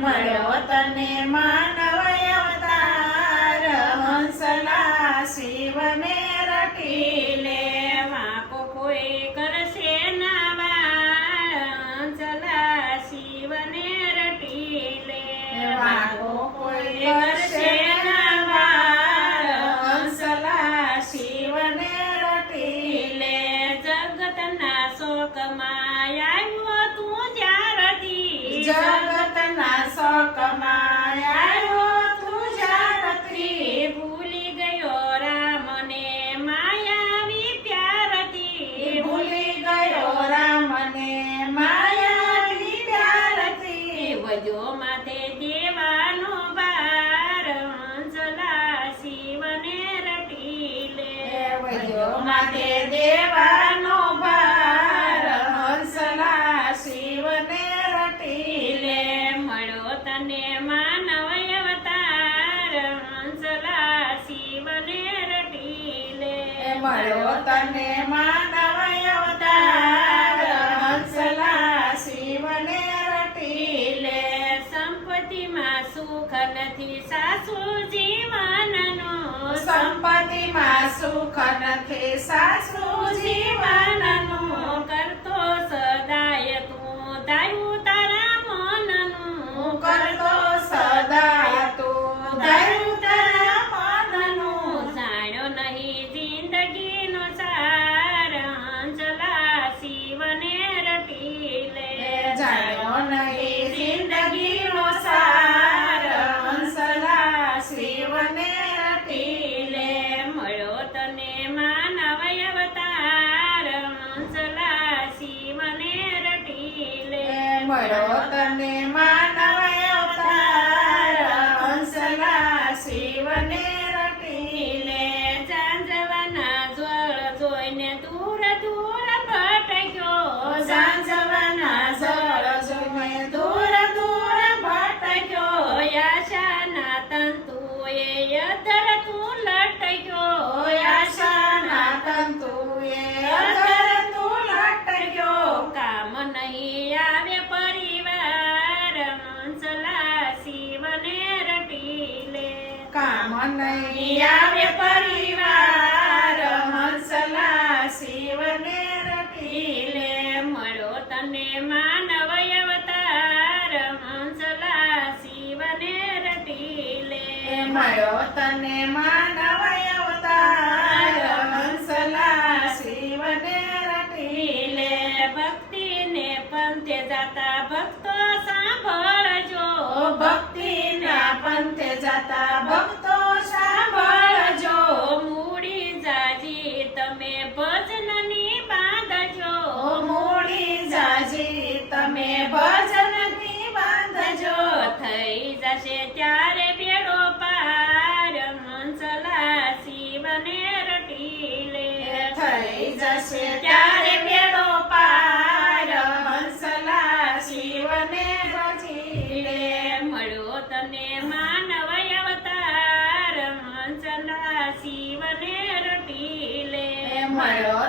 મળ્યો તને માનવ અવતાર હંસલા શિવને રટી લે વાંકો કોઈ કરશે ના વાર હંસલા શિવને રટી લે વાંકો કોઈ કરશે ના વાર હંસલા શિવને રટી લે જગતના શોકમાં આવ્યો તું જ્યારથી જગતના શોકમાં આવ્યો તું જ્યારથી ભૂલી ગયો રામને માયાવી પ્યારથી ભૂલી ગયો રામને માયાવી પ્યારથી વજો માથે દેવાનો બાર હંસલા શિવને રટી લે વજો માથે દેવાનો ભાર હંસલા શિવને રટી લે મળ્યો તને માનવ અવતાર હંસલા શિવને રટી લે મળ્યો તને માનવ અવતાર હંસલા શિવને રટી લે સંપત્તિમાં સુખ નથી સાસુ જીવનનું સંપત્તિમાં સુખ નથી સાસુ જીવનનું કરતો સદાય તું દાયું તારા મનનું કરતો સદાય તું દયું તારા મનનું જાણ્યો નહીં જિંદગીનો સાર હંસલા શિવને રટી લે જાણ્યો નહીં જિંદગીનો સાર હંસલા શિવને રટી લે મળ્યો તને માનવ અવતાર હંસલા શિવને રટી લે મળ્યો તને માનવ અવતાર હંસલા શિવને રટી લે ચાંદવાના જ્વળ જોઈને દૂર દૂર ભટક્યો સાંજવાના જળ જોઈને દૂર દૂર ભટક્યો આશાના તંતુએ અધર તું લટક્યો આશાના તંતુએ અધર તું લટક્યો કામ નહીં આવે પરિવાર હંસલા શિવને રટી લે કામ નહીં આવે પરિવાર હંસલા શિવને રટી લે મળ્યો તને માનવ અવતાર હંસલા શિવને રટી લે મળ્યો તને માનવ અવતાર હંસલા શિવને રટી લે ભક્તિને પંથે જાતા ભક્તો સાંભળજો ભક્તિના પંથે જતા ભક્તો સાંભળજો મૂડી જાજી તમે ભજનની બાંધજો મૂડી જાજી તમે ભજનની બાંધજો થઈ જશે ત્યારે બેડો પાર હંસલા શિવને રટી લે થઈ જશે ત્યારે બેડો પાર હંસલા શિવને ભજી લે મળ્યો તને માનવ અવતાર હંસલા શિવને રટી લે મળ્યો